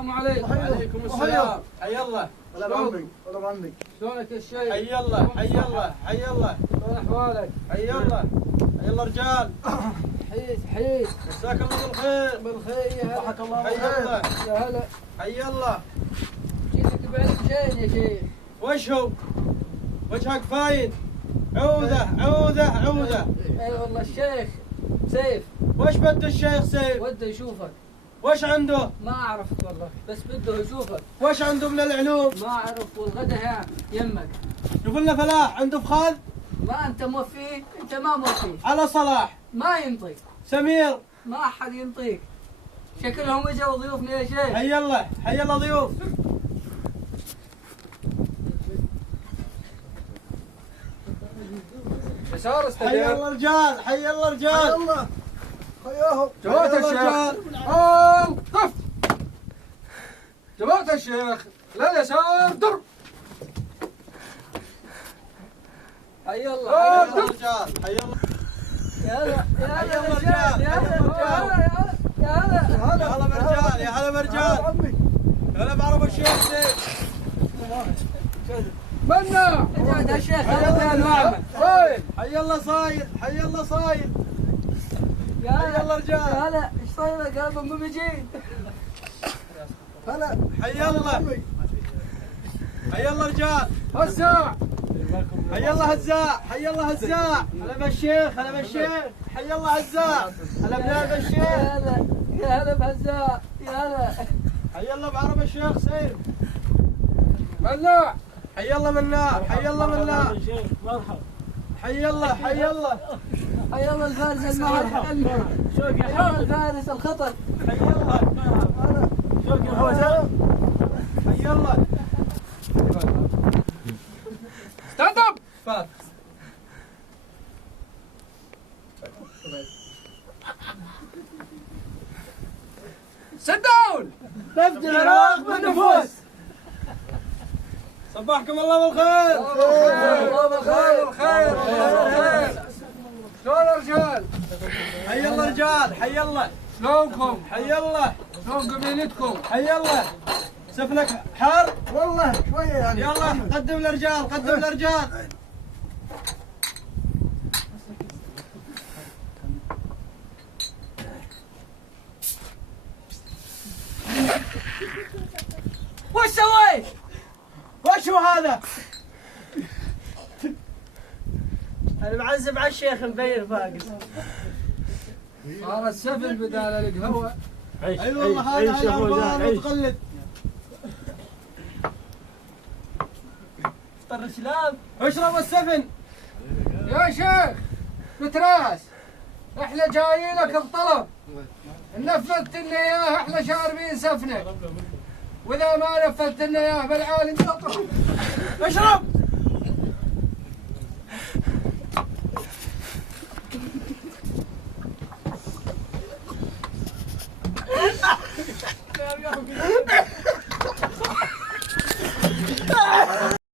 السلام عليكم. وعليكم السلام. حي الله. طلب عمي طلب عمي. شلونك يا شيخ؟ حي الله حي الله حي الله. شلون احوالك؟ حي الله حي الله رجال. حييت مساك الله بالخير. بالخير يا هلا. ضحك الله حي بالخير. الله يا هلا. حي الله. جيتك بعلم شيء يا شيخ. وش هو؟ وجهك فاين. عوذة عوذة عوذة. اي والله الشيخ سيف وش بده الشيخ سيف؟ وده يشوفك. وش عنده؟ ما اعرف والله بس بده يشوفك. وش عنده من العلوم؟ ما اعرف والغدا ها يمك. شوف لنا فلاح عنده فخاذ. ما انت موفيه انت ما موفيه. على صلاح. ما ينطق. سمير. ما احد ينطيك. شكلهم اجوا ضيوفنا يا شيخ. حي الله حي الله ضيوف. يسار حي استدير. الله رجال حي الله حي رجال. الله حياهم. جماعة حي الله الشيخ. رجال. قف. جماعة الشيخ لليسار ضرب. حي الله حي الله رجال حي الله. يا هلا يا هلا حي الله يا رجال. يا حي الله رجال. يا هلا يا هلا برجال يا هلا برجال. عمي. يا هلا بعرب الشيخ سيف. منا يا الشيخ هذا المعمل. طيب حي الله صايد حي الله صايد. يا حي الله رجال. يا هلا ايش صاير قلب ام مجيد؟ هلا. حي الله حي الله رجال. هسا حي الله هزاع حي الله هزاع. هلا بالشيخ هلا بالشيخ. حي الله هزاع. هلا بلال يا بالشيخ. هلا يا هلا بهزاء يا هلا. حي الله بعرب الشيخ سيف. مناع حي الله مناع حي الله مناع. حي الله حي الله. حي الله الفارس المهر. حي الله الفارس الخطر. حي الله حي الله. ستاند اب. فات. سيت داون. نفد العراق بالنفوس. صباحكم الله بالخير. الله بالخير بالخير بالخير. شلون الرجال؟ حي الله رجال حي الله. شلونكم؟ حي الله شلون قبيلتكم؟ حي الله. سفنك حار. والله شوية يعني. يلا قدم الرجال قدم الرجال. وش سويت؟ وش هو هذا؟ انا معزب على الشيخ مبين فاقس. صار السفل بدال القهوه. اي والله هذا العربان متقلد. طر السلام. اشرب السفن. يا شيخ بتراس احنا جايينك بطلب. نفذت لنا اياه احنا شاربين سفنه. واذا ما نفذت لنا اياه بالعالم يطرح. اشرب.